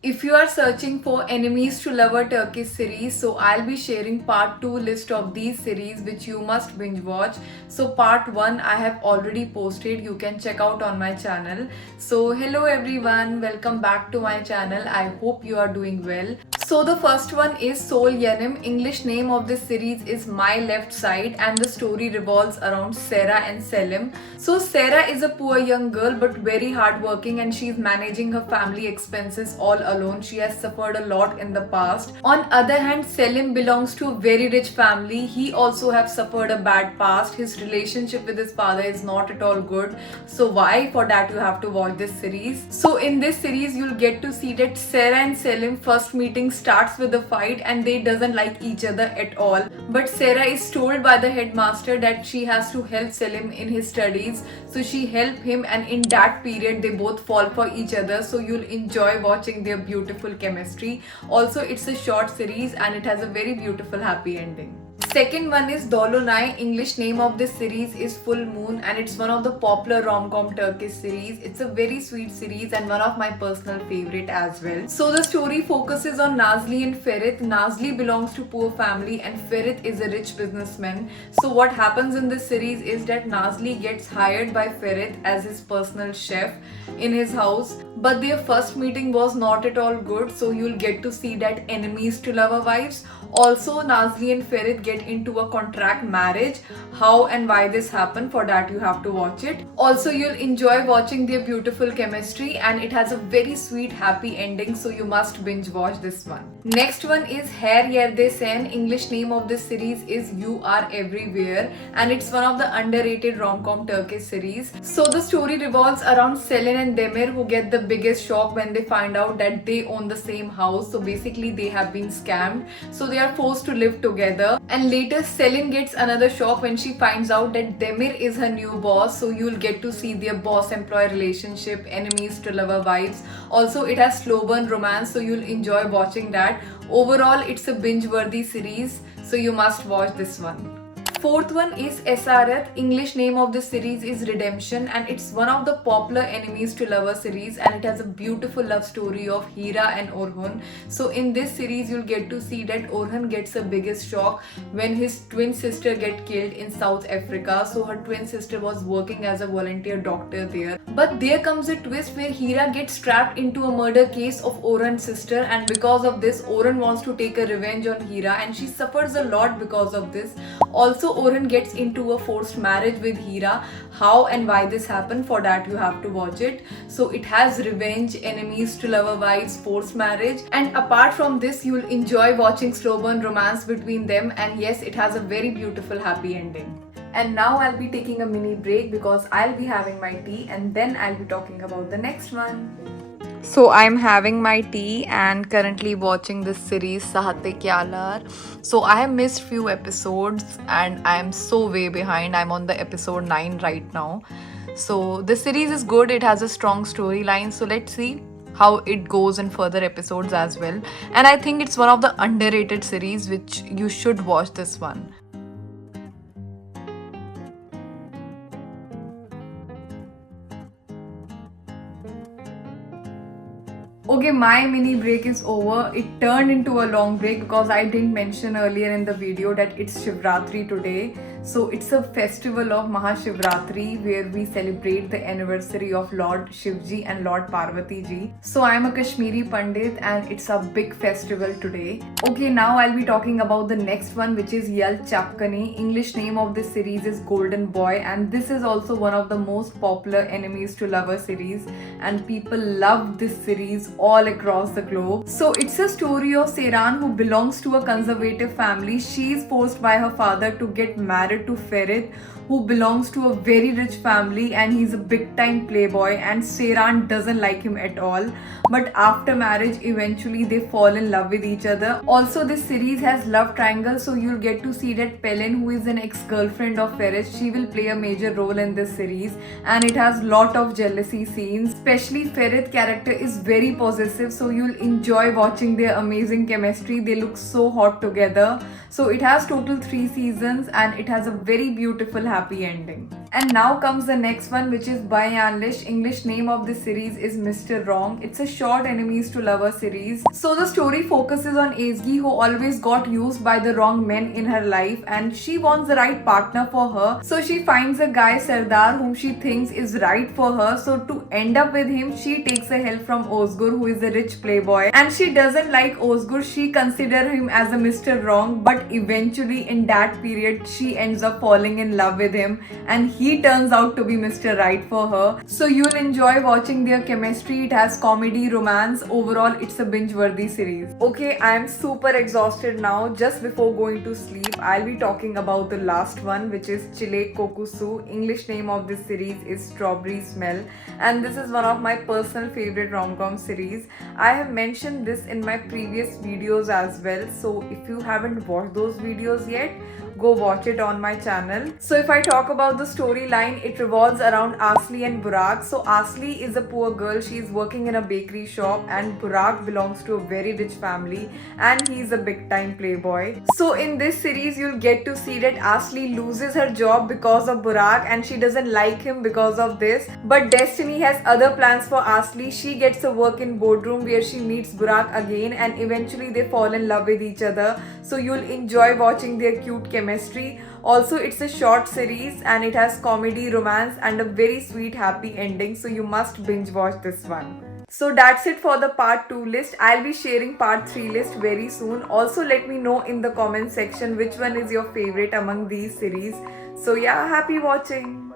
If you are searching for enemies to lover Turkish series, so I'll be sharing part 2 list of these series which you must binge watch. So part 1 I have already posted, you can check out on my channel. So hello everyone, welcome back to my channel. I hope you are doing well. So the first one is Sol Yenim. English name of this series is My Left Side and the story revolves around Sarah and Selim. So Sarah is a poor young girl but very hardworking and she's managing her family expenses all alone. She has suffered a lot in the past. On other hand, Selim belongs to a very rich family. He also have suffered a bad past. His relationship with his father is not at all good. So why? For that you have to watch this series. So in this series you'll get to see that Sarah and Selim first meeting starts with a fight and they doesn't like each other at all. But Sarah is told by the headmaster that she has to help Selim in his studies. So she help him and in that period they both fall for each other. So you'll enjoy watching their beautiful chemistry. Also it's a short series and it has a very beautiful happy ending. Second one is Dolunay. English name of this series is Full Moon and it's one of the popular rom-com Turkish series. It's a very sweet series and one of my personal favorite as well. So the story focuses on Nazli and Ferit. Nazli belongs to poor family and Ferit is a rich businessman. So what happens in this series is that Nazli gets hired by Ferit as his personal chef in his house. But their first meeting was not at all good, so you'll get to see that enemies to lover vibes. Also, Nazli and Ferit get into a contract marriage. How and why this happened, for that you have to watch it. Also, you'll enjoy watching their beautiful chemistry and it has a very sweet happy ending, so you must binge watch this one. Next one is Her Yerde Sen. English name of this series is You Are Everywhere and it's one of the underrated rom-com Turkish series. So the story revolves around Selin and Demir, who get the biggest shock when they find out that they own the same house. So basically they have been scammed. So they are forced to live together. And later Selin gets another shock when she finds out that Demir is her new boss. So you'll get to see their boss-employee relationship, enemies to lover vibes. Also it has slow burn romance, so you'll enjoy watching that. Overall it's a binge-worthy series, so you must watch this one. Fourth one is Esaret. English name of this series is Redemption and it's one of the popular enemies to lover series and it has a beautiful love story of Hira and Orhun. So in this series you'll get to see that Orhun gets the biggest shock when his twin sister get killed in South Africa. So her twin sister was working as a volunteer doctor there. But there comes a twist where Hira gets trapped into a murder case of Orhun's sister and because of this Orhun wants to take a revenge on Hira and she suffers a lot because of this. Also Orhun gets into a forced marriage with Hira. How and why this happened, for that you have to watch it. So it has revenge, enemies to lover vibes, forced marriage, and apart from this you'll enjoy watching slow burn romance between them, and yes, it has a very beautiful happy ending. And now I'll be taking a mini break because I'll be having my tea and then I'll be talking about the next one. So I'm having my tea and currently watching this series Sahate Kyalar. So I have missed few episodes and I'm so way behind. I'm on the episode 9 right now. So this series is good. It has a strong storyline. So let's see how it goes in further episodes as well. And I think it's one of the underrated series which you should watch this one. Okay, my mini break is over. It turned into a long break because I didn't mention earlier in the video that it's Shivratri today. So it's a festival of Mahashivratri where we celebrate the anniversary of Lord Shivji and Lord Parvati ji. So I'm a Kashmiri Pandit and it's a big festival today. Okay, now I'll be talking about the next one, which is Yal Chapkani. English name of this series is Golden Boy and this is also one of the most popular enemies to lover series and people love this series all across the globe. So it's a story of Seyran, who belongs to a conservative family. She is forced by her father to get married to Ferit, who belongs to a very rich family and he's a big time playboy and Seyran doesn't like him at all. But after marriage eventually they fall in love with each other. Also this series has love triangle, so you'll get to see that Pelin, who is an ex-girlfriend of Ferit, she will play a major role in this series and it has lot of jealousy scenes. Especially Ferit character is very possessive, so you'll enjoy watching their amazing chemistry. They look so hot together. So it has total 3 seasons and it has a very beautiful happy ending. And now comes the next one, which is by Yanlish. English name of this series is Mr. Wrong. It's a short enemies to lover series. So the story focuses on Ezgi, who always got used by the wrong men in her life, and she wants the right partner for her. So she finds a guy Sardar whom she thinks is right for her. So to end up with him, she takes a help from Ozgur, who is a rich playboy, and she doesn't like Ozgur. She considers him as a Mr. Wrong, but eventually in that period she ends up falling in love with him, and he turns out to be Mr. Right for her. So you'll enjoy watching their chemistry. It has comedy, romance. Overall, it's a binge-worthy series. Okay, I am super exhausted now. Just before going to sleep, I'll be talking about the last one, which is Chile Kokusu. English name of this series is Strawberry Smell, and this is one of my personal favorite rom-com series. I have mentioned this in my previous videos as well, so if you haven't watched those videos yet, go watch it on my channel. So if I talk about the storyline, it revolves around Asli and Burak. So Asli is a poor girl. She is working in a bakery shop, and Burak belongs to a very rich family, and he is a big time playboy. So in this series, you'll get to see that Asli loses her job because of Burak, and she doesn't like him because of this. But destiny has other plans for Asli. She gets a work in boardroom where she meets Burak again, and eventually they fall in love with each other. So you'll enjoy watching their cute chemistry. Also, it's a short series and it has comedy, romance, and a very sweet happy ending, so you must binge watch this one. So that's it for the part 2 list. I'll be sharing part 3 list very soon. Also, let me know in the comment section which one is your favorite among these series. So yeah, happy watching.